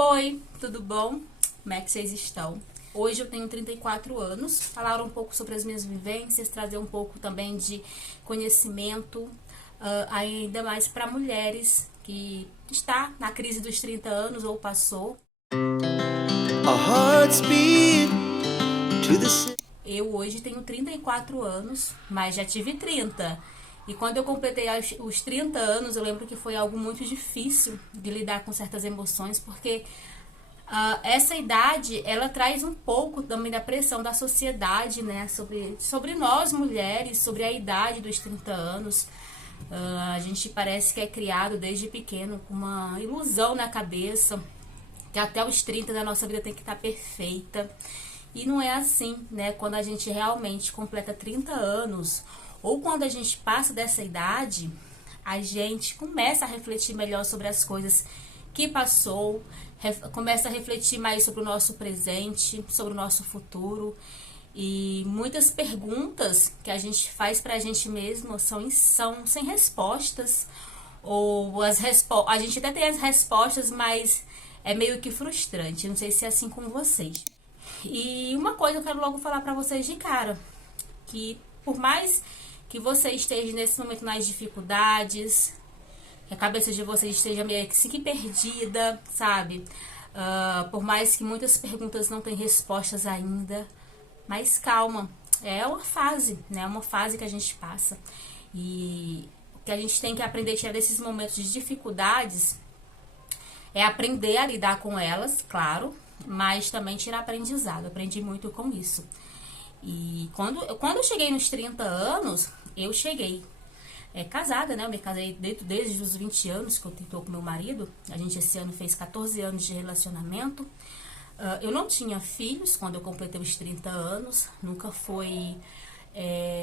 Oi, tudo bom? Como é que vocês estão? Hoje eu tenho 34 anos, falar um pouco sobre as minhas vivências, trazer um pouco também de conhecimento, ainda mais para mulheres que está na crise dos 30 anos ou passou. Our hearts beat to the Eu hoje tenho 34 anos, mas já tive 30. E quando eu completei os 30 anos, eu lembro que foi algo muito difícil de lidar com certas emoções, porque essa idade, ela traz um pouco também da pressão da sociedade, né? Sobre nós mulheres, sobre a idade dos 30 anos. A gente parece que é criado desde pequeno com uma ilusão na cabeça, que até os 30 da nossa vida tem que estar perfeita. E não é assim, né? Quando a gente realmente completa 30 anos, ou quando a gente passa dessa idade, a gente começa a refletir melhor sobre as coisas que passou, começa a refletir mais sobre o nosso presente, sobre o nosso futuro. E muitas perguntas que a gente faz pra gente mesmo são sem respostas. Ou a gente até tem as respostas, mas é meio que frustrante. Não sei se é assim com vocês. E uma coisa eu quero logo falar pra vocês de cara, que por mais que você esteja nesse momento nas dificuldades, que a cabeça de vocês esteja meio que assim, perdida, sabe? Por mais que muitas perguntas não tenham respostas ainda, mas calma, é uma fase, né? É uma fase que a gente passa. E o que a gente tem que aprender a tirar desses momentos de dificuldades é aprender a lidar com elas, claro, mas também tirar aprendizado. Aprendi muito com isso. E quando eu cheguei nos 30 anos, eu cheguei casada, né? Eu me casei desde os 20 anos que eu estou com meu marido. A gente esse ano fez 14 anos de relacionamento. Eu não tinha filhos quando eu completei os 30 anos. Nunca foi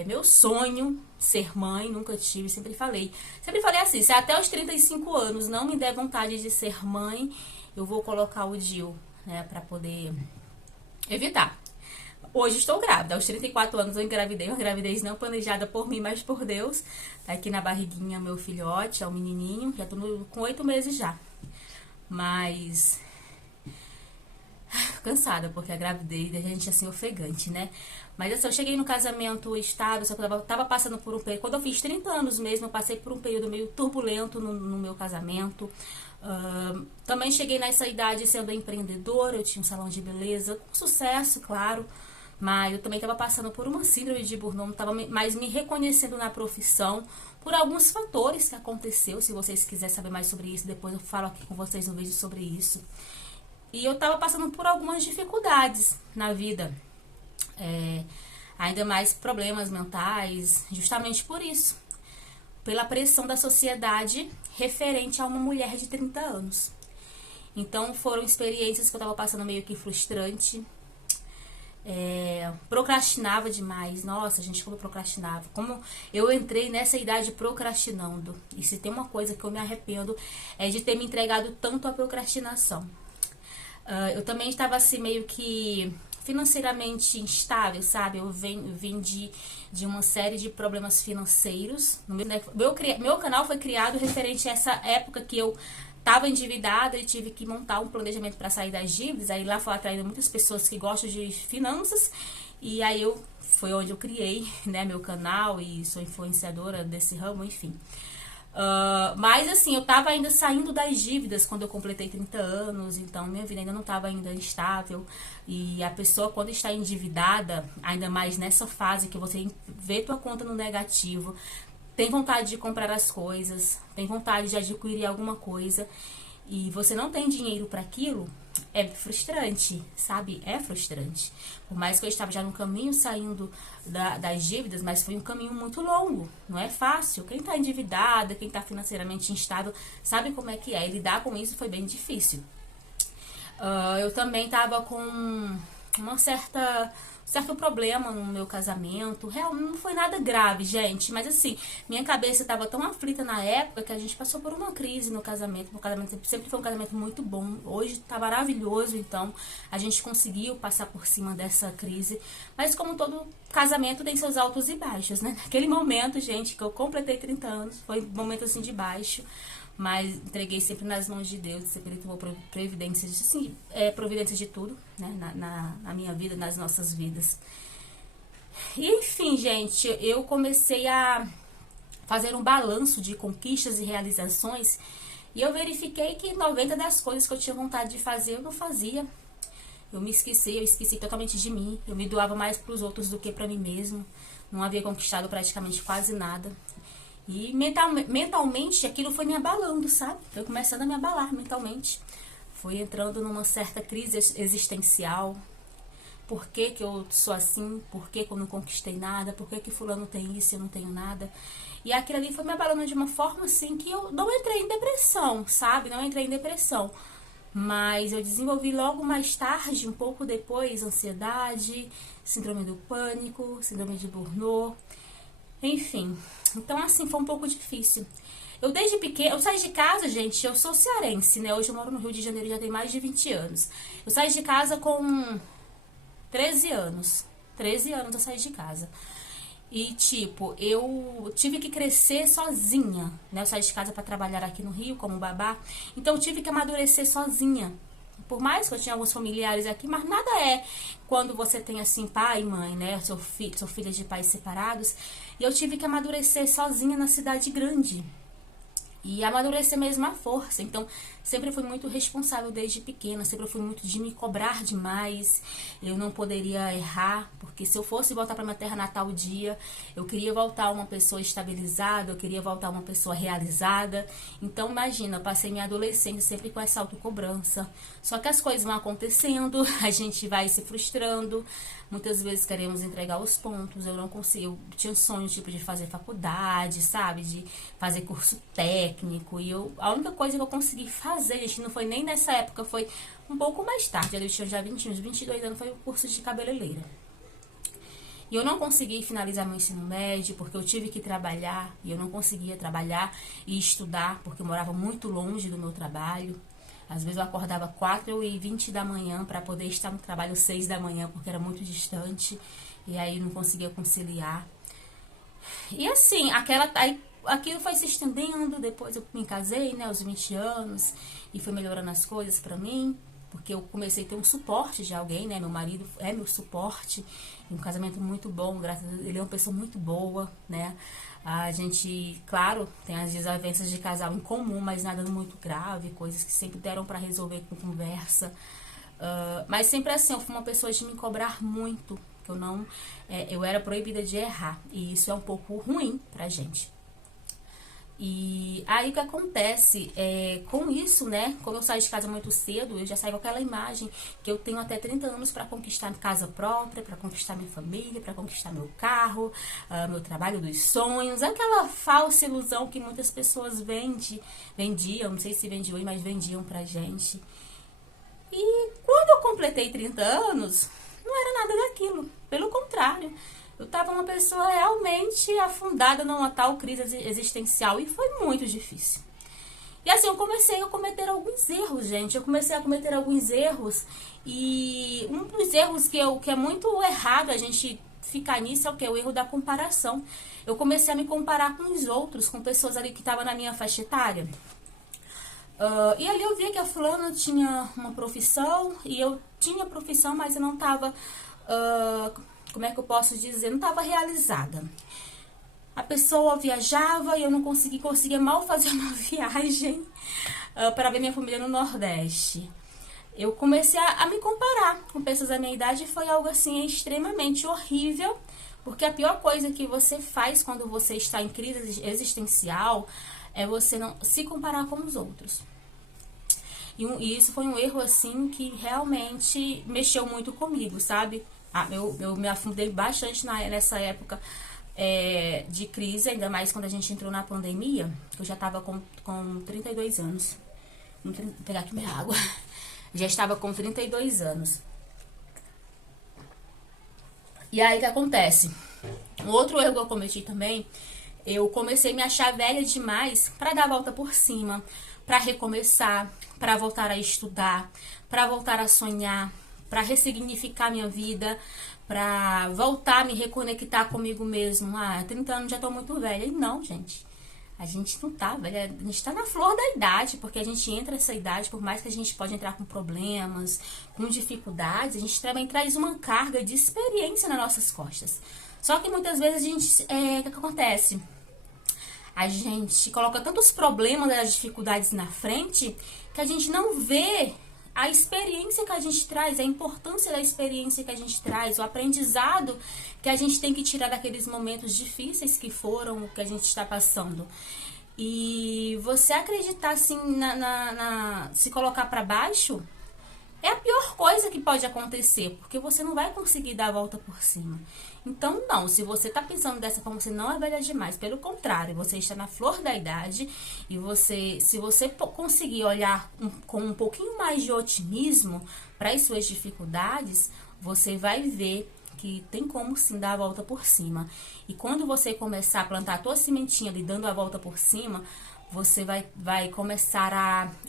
meu sonho ser mãe, nunca tive, sempre falei. Sempre falei assim, se até os 35 anos não me der vontade de ser mãe, eu vou colocar o DIU, né? Pra poder evitar. Hoje estou grávida, aos 34 anos eu engravidei, uma gravidez não planejada por mim, mas por Deus. Tá aqui na barriguinha meu filhote, é um menininho, já tô com 8 meses já. Mas cansada, porque a gravidez da gente é assim ofegante, né? Mas assim, eu cheguei no casamento estável, só que eu tava passando por um período. Quando eu fiz 30 anos mesmo, eu passei por um período meio turbulento no meu casamento. Também cheguei nessa idade sendo empreendedora, eu tinha um salão de beleza, com sucesso, claro. Mas eu também estava passando por uma síndrome de Burnout, não estava mais me reconhecendo na profissão por alguns fatores que aconteceu. Se vocês quiserem saber mais sobre isso, depois eu falo aqui com vocês no vídeo sobre isso. E eu estava passando por algumas dificuldades na vida, ainda mais problemas mentais, justamente por isso, pela pressão da sociedade referente a uma mulher de 30 anos. Então foram experiências que eu estava passando meio que frustrante. Procrastinava demais. Nossa, gente, como eu procrastinava. Como eu entrei nessa idade procrastinando. E se tem uma coisa que eu me arrependo é de ter me entregado tanto à procrastinação. Eu também estava assim meio que financeiramente instável, sabe? Eu vim de uma série de problemas financeiros. Meu canal foi criado referente a essa época que eu estava endividada e tive que montar um planejamento para sair das dívidas. Aí lá foi atraindo muitas pessoas que gostam de finanças. E aí foi onde eu criei, né, meu canal e sou influenciadora desse ramo, enfim. Mas assim, eu tava ainda saindo das dívidas quando eu completei 30 anos, então minha vida ainda não estava ainda estável. E a pessoa quando está endividada, ainda mais nessa fase que você vê tua conta no negativo, tem vontade de comprar as coisas, tem vontade de adquirir alguma coisa e você não tem dinheiro para aquilo, é frustrante, sabe? É frustrante. Por mais que eu estava já no caminho saindo das dívidas, mas foi um caminho muito longo, não é fácil. Quem está endividada, quem está financeiramente instável, sabe como é que é. E lidar com isso foi bem difícil. Eu também estava com uma certo problema no meu casamento. Realmente não foi nada grave, gente, mas assim, minha cabeça estava tão aflita na época que a gente passou por uma crise no casamento. Meu casamento sempre foi um casamento muito bom. Hoje tá maravilhoso, então a gente conseguiu passar por cima dessa crise. Mas como todo casamento tem seus altos e baixos, né? Naquele momento, gente, que eu completei 30 anos, foi um momento assim de baixo. mas entreguei sempre nas mãos de Deus, sempre Ele tomou providência, assim, providência de tudo, né, na minha vida, nas nossas vidas. E, enfim, gente, eu comecei a fazer um balanço de conquistas e realizações, e eu verifiquei que 90 das coisas que eu tinha vontade de fazer, eu não fazia. Eu esqueci totalmente de mim. Eu me doava mais para os outros do que para mim mesmo. Não havia conquistado praticamente quase nada. E mentalmente aquilo foi me abalando, sabe? Foi começando a me abalar mentalmente. Fui entrando numa certa crise existencial. Por que que eu sou assim? Por que que eu não conquistei nada? Por que que fulano tem isso e eu não tenho nada? E aquilo ali foi me abalando de uma forma assim que eu não entrei em depressão, sabe? Não entrei em depressão. Mas eu desenvolvi logo mais tarde, um pouco depois, ansiedade, síndrome do pânico, síndrome de burnout, enfim. Então, assim, foi um pouco difícil. Eu desde pequena, eu saí de casa, gente, eu sou cearense, né? Hoje eu moro no Rio de Janeiro, já tem mais de 20 anos. Eu saí de casa com 13 anos. 13 anos eu saí de casa. E, tipo, eu tive que crescer sozinha, né? Eu saí de casa para trabalhar aqui no Rio como babá. Então, eu tive que amadurecer sozinha. Por mais que eu tinha alguns familiares aqui, mas nada é quando você tem, assim, pai e mãe, né? Sou filha de pais separados. E eu tive que amadurecer sozinha na cidade grande. E amadurecer mesmo à força. Então, sempre fui muito responsável desde pequena. Sempre fui muito de me cobrar demais. Eu não poderia errar. Porque se eu fosse voltar para minha terra natal dia, eu queria voltar uma pessoa estabilizada. Eu queria voltar uma pessoa realizada. Então, imagina, eu passei minha adolescência sempre com essa autocobrança. Só que as coisas vão acontecendo. A gente vai se frustrando. Muitas vezes queremos entregar os pontos, eu não consigo. Eu tinha um sonho, tipo, de fazer faculdade, sabe? De fazer curso técnico. E a única coisa que eu consegui fazer, gente, não foi nem nessa época, foi um pouco mais tarde. Eu tinha já 22 anos, foi o curso de cabeleireira. E eu não consegui finalizar meu ensino médio, porque eu tive que trabalhar. E eu não conseguia trabalhar e estudar, porque eu morava muito longe do meu trabalho. Às vezes eu acordava 4h20 da manhã para poder estar no trabalho 6 da manhã, porque era muito distante. E aí não conseguia conciliar. E assim, aquilo foi se estendendo. Depois eu me casei, né, aos 20 anos. E foi melhorando as coisas para mim. Porque eu comecei a ter um suporte de alguém, né? Meu marido é meu suporte. Um casamento muito bom, graças a Deus. Ele é uma pessoa muito boa, né? A gente, claro, tem as desavenças de casal em comum, mas nada muito grave, coisas que sempre deram para resolver com conversa. Mas sempre assim, eu fui uma pessoa de me cobrar muito, que eu era proibida de errar, e isso é um pouco ruim pra gente. E aí o que acontece com isso, né? Como eu saio de casa muito cedo, eu já saio com aquela imagem que eu tenho até 30 anos para conquistar casa própria, para conquistar minha família, para conquistar meu carro, meu trabalho dos sonhos, aquela falsa ilusão que muitas pessoas vendiam, não sei se vendiam, mas vendiam pra gente. E quando eu completei 30 anos, não era nada daquilo, pelo contrário. Eu estava uma pessoa realmente afundada numa tal crise existencial e foi muito difícil. E assim, eu comecei a cometer alguns erros, gente. Eu comecei a cometer alguns erros e um dos erros que é muito errado a gente ficar nisso é o que? O erro da comparação. Eu comecei a me comparar com os outros, com pessoas ali que estavam na minha faixa etária. E ali eu via que a fulana tinha uma profissão e eu tinha profissão, mas eu não estava... como é que eu posso dizer? Não estava realizada. A pessoa viajava e eu não conseguia mal fazer uma viagem para ver minha família no Nordeste. Eu comecei a me comparar com pessoas da minha idade e foi algo assim extremamente horrível, porque a pior coisa que você faz quando você está em crise existencial é você não se comparar com os outros. E isso foi um erro assim que realmente mexeu muito comigo, sabe? Eu me afundei bastante nessa época de crise, ainda mais quando a gente entrou na pandemia. Eu já estava com 32 anos. Vou pegar aqui minha água. Já estava com 32 anos. E aí o que acontece? Um outro erro que eu cometi também, eu comecei a me achar velha demais para dar a volta por cima, para recomeçar, para voltar a estudar, para voltar a sonhar, para ressignificar minha vida, para voltar a me reconectar comigo mesmo. 30 anos já tô muito velha. E não, gente. A gente não tá, velho, a gente tá na flor da idade, porque a gente entra nessa idade, por mais que a gente pode entrar com problemas, com dificuldades, a gente também traz uma carga de experiência nas nossas costas. Só que muitas vezes a gente, o que acontece? A gente coloca tantos problemas, as dificuldades na frente, que a gente não vê a experiência que a gente traz, a importância da experiência que a gente traz, o aprendizado que a gente tem que tirar daqueles momentos difíceis que foram, o que a gente está passando. E você acreditar assim, se colocar para baixo, é a pior coisa que pode acontecer, porque você não vai conseguir dar a volta por cima. Então, não, se você tá pensando dessa forma, você não é velha demais. Pelo contrário, você está na flor da idade e se você conseguir olhar com um pouquinho mais de otimismo para as suas dificuldades, você vai ver que tem como sim dar a volta por cima. E quando você começar a plantar a tua sementinha ali, dando a volta por cima, você vai começar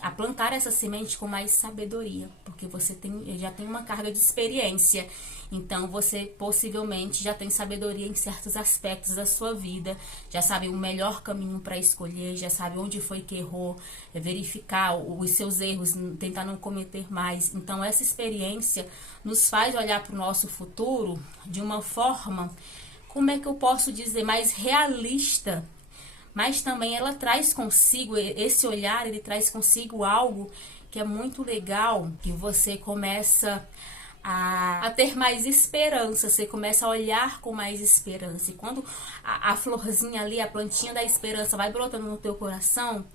a plantar essa semente com mais sabedoria, porque você já tem uma carga de experiência. Então, você possivelmente já tem sabedoria em certos aspectos da sua vida, já sabe o melhor caminho para escolher, já sabe onde foi que errou, verificar os seus erros, tentar não cometer mais. Então, essa experiência nos faz olhar para o nosso futuro de uma forma, como é que eu posso dizer, mais realista. Mas também ela traz consigo, esse olhar, ele traz consigo algo que é muito legal, que você começa a ter mais esperança, você começa a olhar com mais esperança. E quando a florzinha ali, a plantinha da esperança vai brotando no teu coração,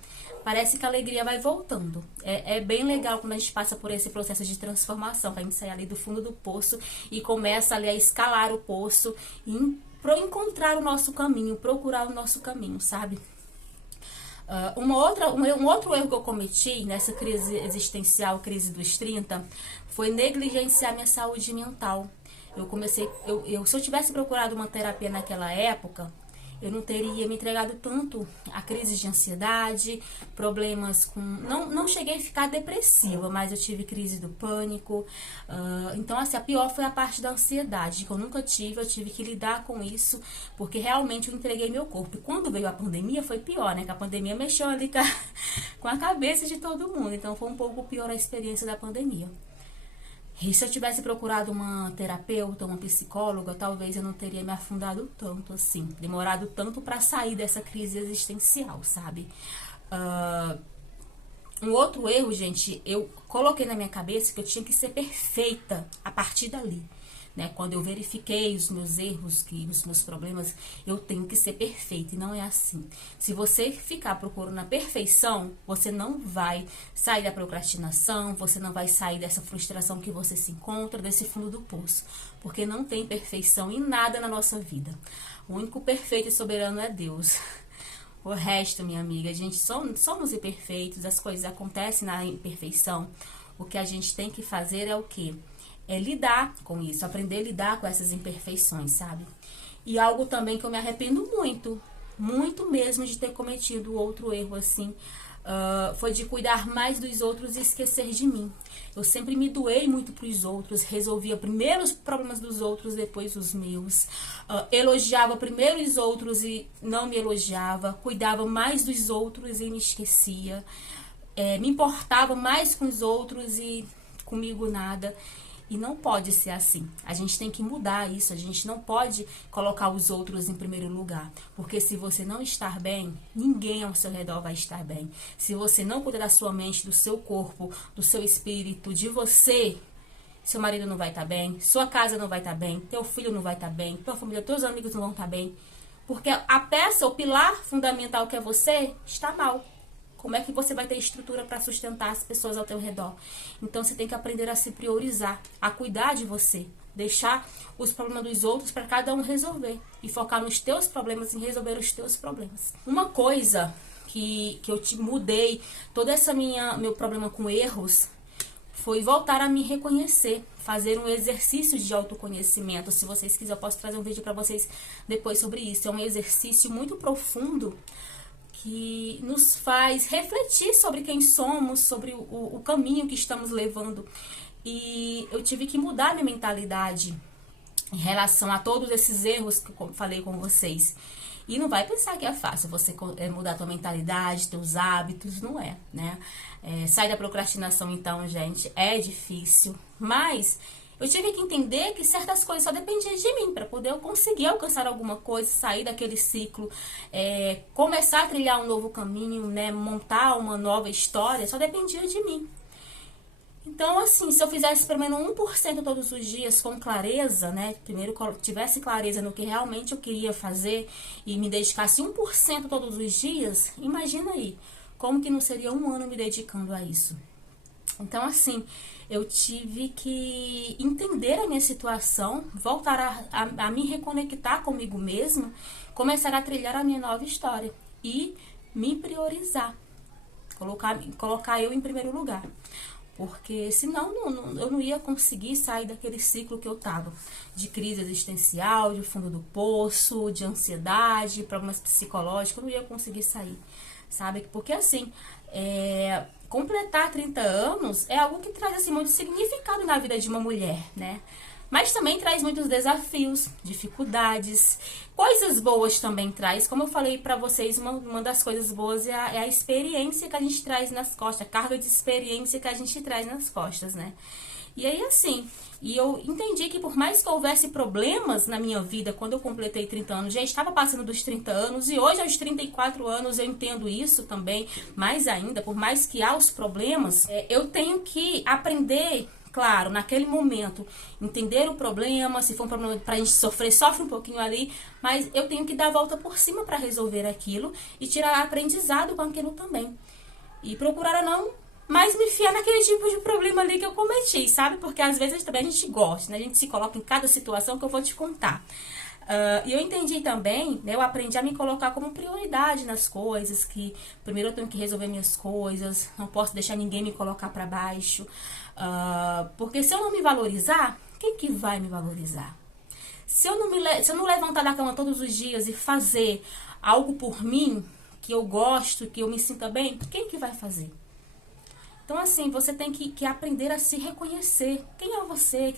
parece que a alegria vai voltando. É bem legal quando a gente passa por esse processo de transformação, que a gente sai ali do fundo do poço e começa ali a escalar o poço e para encontrar o nosso caminho, procurar o nosso caminho, sabe? Um outro erro que eu cometi nessa crise existencial, crise dos 30, foi negligenciar minha saúde mental. Se eu tivesse procurado uma terapia naquela época, eu não teria me entregado tanto a crises de ansiedade, problemas com... Não cheguei a ficar depressiva, mas eu tive crise do pânico. Então, assim, a pior foi a parte da ansiedade, que eu nunca tive. Eu tive que lidar com isso, porque realmente eu entreguei meu corpo. E quando veio a pandemia, foi pior, né? Que a pandemia mexeu ali com a cabeça de todo mundo. Então, foi um pouco pior a experiência da pandemia. E se eu tivesse procurado uma terapeuta, uma psicóloga, talvez eu não teria me afundado tanto, assim, demorado tanto para sair dessa crise existencial, sabe? Um outro erro, gente, eu coloquei na minha cabeça que eu tinha que ser perfeita a partir dali. Né? Quando eu verifiquei os meus erros, os meus problemas, eu tenho que ser perfeita, e não é assim. Se você ficar procurando a perfeição, você não vai sair da procrastinação, você não vai sair dessa frustração que você se encontra, desse fundo do poço, porque não tem perfeição em nada na nossa vida. O único perfeito e soberano é Deus. O resto, minha amiga, gente, somos imperfeitos, as coisas acontecem na imperfeição. O que a gente tem que fazer é o quê? É lidar com isso, aprender a lidar com essas imperfeições, sabe? E algo também que eu me arrependo muito, muito mesmo de ter cometido outro erro assim, foi de cuidar mais dos outros e esquecer de mim. Eu sempre me doei muito para os outros, resolvia primeiro os problemas dos outros, depois os meus, elogiava primeiro os outros e não me elogiava, cuidava mais dos outros e me esquecia, me importava mais com os outros e comigo nada. E não pode ser assim. A gente tem que mudar isso. A gente não pode colocar os outros em primeiro lugar. Porque se você não estar bem, ninguém ao seu redor vai estar bem. Se você não cuidar da sua mente, do seu corpo, do seu espírito, de você, seu marido não vai estar bem, sua casa não vai estar bem, teu filho não vai estar bem, tua família, teus amigos não vão estar bem. Porque a peça, o pilar fundamental que é você, está mal. Como é que você vai ter estrutura para sustentar as pessoas ao teu redor? Então, você tem que aprender a se priorizar, a cuidar de você. Deixar os problemas dos outros para cada um resolver. E focar nos teus problemas e resolver os teus problemas. Uma coisa que eu mudei, todo esse meu problema com erros, foi voltar a me reconhecer. Fazer um exercício de autoconhecimento. Se vocês quiserem, eu posso trazer um vídeo para vocês depois sobre isso. É um exercício muito profundo, que nos faz refletir sobre quem somos, sobre o caminho que estamos levando. E eu tive que mudar minha mentalidade em relação a todos esses erros que eu falei com vocês. E não vai pensar que é fácil você mudar a tua mentalidade, teus hábitos, não é, né? Sair da procrastinação, então, gente, é difícil, mas eu tive que entender que certas coisas só dependiam de mim para poder eu conseguir alcançar alguma coisa, sair daquele ciclo, começar a trilhar um novo caminho, né? Montar uma nova história, só dependia de mim. Então, assim, se eu fizesse pelo menos 1% todos os dias com clareza, né? Primeiro tivesse clareza no que realmente eu queria fazer e me dedicasse 1% todos os dias, imagina aí, como que não seria um ano me dedicando a isso? Então, assim, eu tive que entender a minha situação, voltar a me reconectar comigo mesma, começar a trilhar a minha nova história e me priorizar, colocar eu em primeiro lugar. Porque senão eu não ia conseguir sair daquele ciclo que eu tava, de crise existencial, de fundo do poço, de ansiedade, problemas psicológicos, eu não ia conseguir sair, sabe? Porque assim, completar 30 anos é algo que traz assim, muito significado na vida de uma mulher, né? Mas também traz muitos desafios, dificuldades, coisas boas também traz. Como eu falei pra vocês, uma das coisas boas é a experiência que a gente traz nas costas, a carga de experiência que a gente traz nas costas, né? E aí, assim, eu entendi que por mais que houvesse problemas na minha vida quando eu completei 30 anos, já estava passando dos 30 anos, e hoje aos 34 anos eu entendo isso também, mais ainda, por mais que há os problemas, eu tenho que aprender. Claro, naquele momento, entender o problema, se for um problema pra gente sofrer, sofre um pouquinho ali, mas eu tenho que dar a volta por cima para resolver aquilo e tirar aprendizado com aquilo também. E procurar não mais me enfiar naquele tipo de problema ali que eu cometi, sabe? Porque às vezes também a gente gosta, né? A gente se coloca em cada situação que eu vou te contar. E eu entendi também, né, eu aprendi a me colocar como prioridade nas coisas, que primeiro eu tenho que resolver minhas coisas, não posso deixar ninguém me colocar para baixo, porque se eu não me valorizar, quem que vai me valorizar? Se eu não levantar da cama todos os dias e fazer algo por mim, que eu gosto, que eu me sinta bem, quem que vai fazer? Então, assim, você tem que aprender a se reconhecer. Quem é você?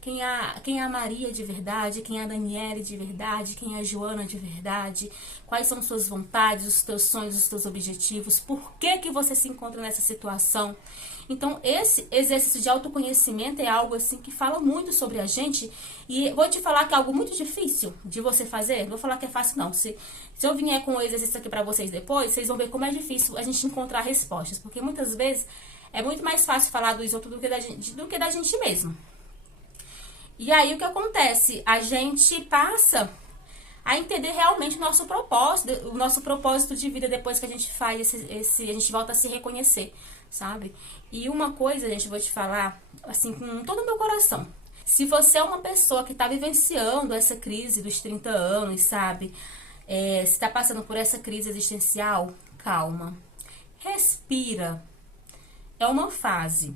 Quem é a Maria de verdade? Quem é a Daniele de verdade? Quem é a Joana de verdade? Quais são suas vontades, os teus sonhos, os teus objetivos? Por que você se encontra nessa situação? Então, esse exercício de autoconhecimento é algo, assim, que fala muito sobre a gente. E vou te falar que é algo muito difícil de você fazer. Não vou falar que é fácil, não. Se eu vier com o exercício aqui pra vocês depois, vocês vão ver como é difícil a gente encontrar respostas. Porque muitas vezes é muito mais fácil falar dos outros do que da gente mesmo. E aí, o que acontece? A gente passa a entender realmente o nosso propósito de vida depois que a gente faz a gente volta a se reconhecer, sabe? E uma coisa, gente, eu vou te falar, assim, com todo o meu coração. Se você é uma pessoa que tá vivenciando essa crise dos 30 anos, sabe? Se tá passando por essa crise existencial, calma. Respira. É uma fase,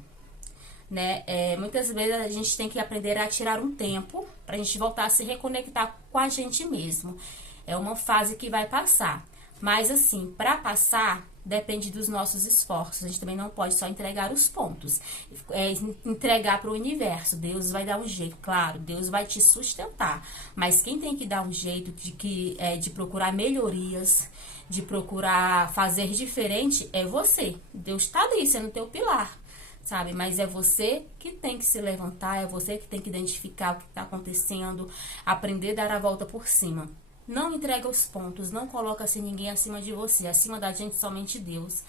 né? Muitas vezes a gente tem que aprender a tirar um tempo pra gente voltar a se reconectar com a gente mesmo. É uma fase que vai passar. Mas, assim, pra passar, depende dos nossos esforços. A gente também não pode só entregar os pontos. Entregar para o universo. Deus vai dar um jeito, claro. Deus vai te sustentar. Mas quem tem que dar um jeito de procurar melhorias, de procurar fazer diferente, é você. Deus tá ali, sendo teu pilar, sabe? Mas é você que tem que se levantar, é você que tem que identificar o que tá acontecendo, aprender a dar a volta por cima. Não entrega os pontos, não coloca assim ninguém acima de você, acima da gente somente Deus.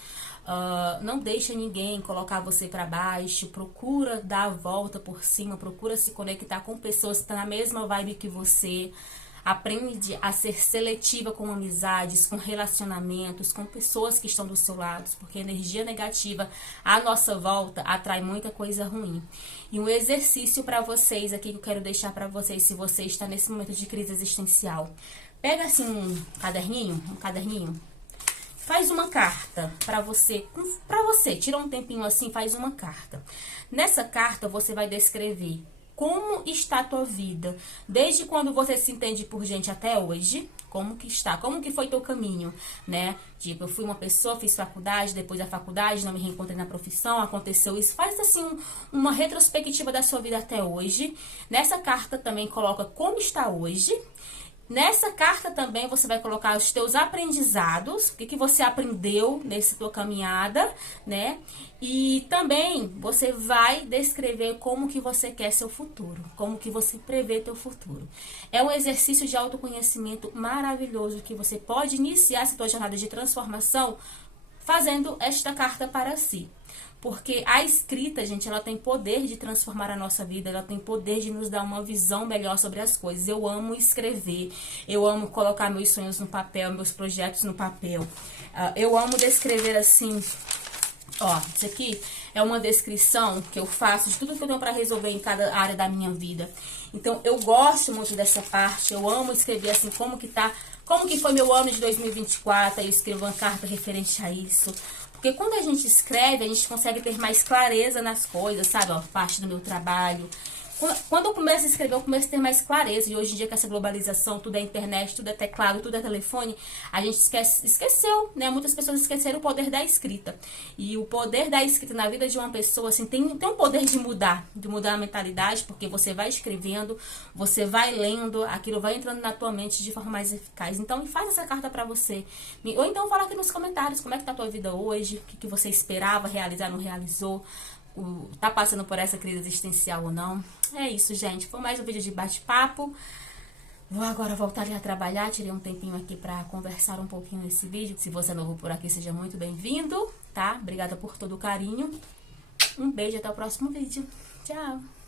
Não deixa ninguém colocar você para baixo, procura dar a volta por cima, procura se conectar com pessoas que estão na mesma vibe que você. Aprende a ser seletiva com amizades, com relacionamentos, com pessoas que estão do seu lado, porque a energia negativa à nossa volta atrai muita coisa ruim. E um exercício para vocês aqui que eu quero deixar para vocês, se você está nesse momento de crise existencial. Pega assim um caderninho, faz uma carta para você, tira um tempinho assim, faz uma carta. Nessa carta você vai descrever como está a tua vida, desde quando você se entende por gente até hoje, como que está, como que foi teu caminho, né? Tipo, eu fui uma pessoa, fiz faculdade, depois da faculdade não me reencontrei na profissão, aconteceu isso. Faz assim uma retrospectiva da sua vida até hoje. Nessa carta também coloca como está hoje. Nessa carta também você vai colocar os teus aprendizados, o que você aprendeu nessa tua caminhada, né? E também você vai descrever como que você quer seu futuro, como que você prevê teu futuro. É um exercício de autoconhecimento maravilhoso que você pode iniciar essa tua jornada de transformação fazendo esta carta para si. Porque a escrita, gente, ela tem poder de transformar a nossa vida, ela tem poder de nos dar uma visão melhor sobre as coisas. Eu amo escrever, eu amo colocar meus sonhos no papel, meus projetos no papel. Eu amo descrever assim, ó, isso aqui é uma descrição que eu faço de tudo que eu tenho para resolver em cada área da minha vida. Então, eu gosto muito dessa parte, eu amo escrever assim, como que foi meu ano de 2024, aí eu escrevo uma carta referente a isso. Porque quando a gente escreve, a gente consegue ter mais clareza nas coisas, sabe? Ó, parte do meu trabalho. Quando eu começo a escrever, eu começo a ter mais clareza. E hoje em dia, com essa globalização, tudo é internet, tudo é teclado, tudo é telefone, a gente esqueceu, né? Muitas pessoas esqueceram o poder da escrita. E o poder da escrita na vida de uma pessoa, assim, tem um poder de mudar a mentalidade, porque você vai escrevendo, você vai lendo, aquilo vai entrando na tua mente de forma mais eficaz. Então, faz essa carta pra você. Ou então, fala aqui nos comentários como é que tá a tua vida hoje, o que você esperava realizar, não realizou. Tá passando por essa crise existencial ou não. É isso, gente. Foi mais um vídeo de bate-papo. Vou agora voltar a trabalhar. Tirei um tempinho aqui pra conversar um pouquinho nesse vídeo. Se você é novo por aqui, seja muito bem-vindo, tá? Obrigada por todo o carinho. Um beijo, até o próximo vídeo. Tchau!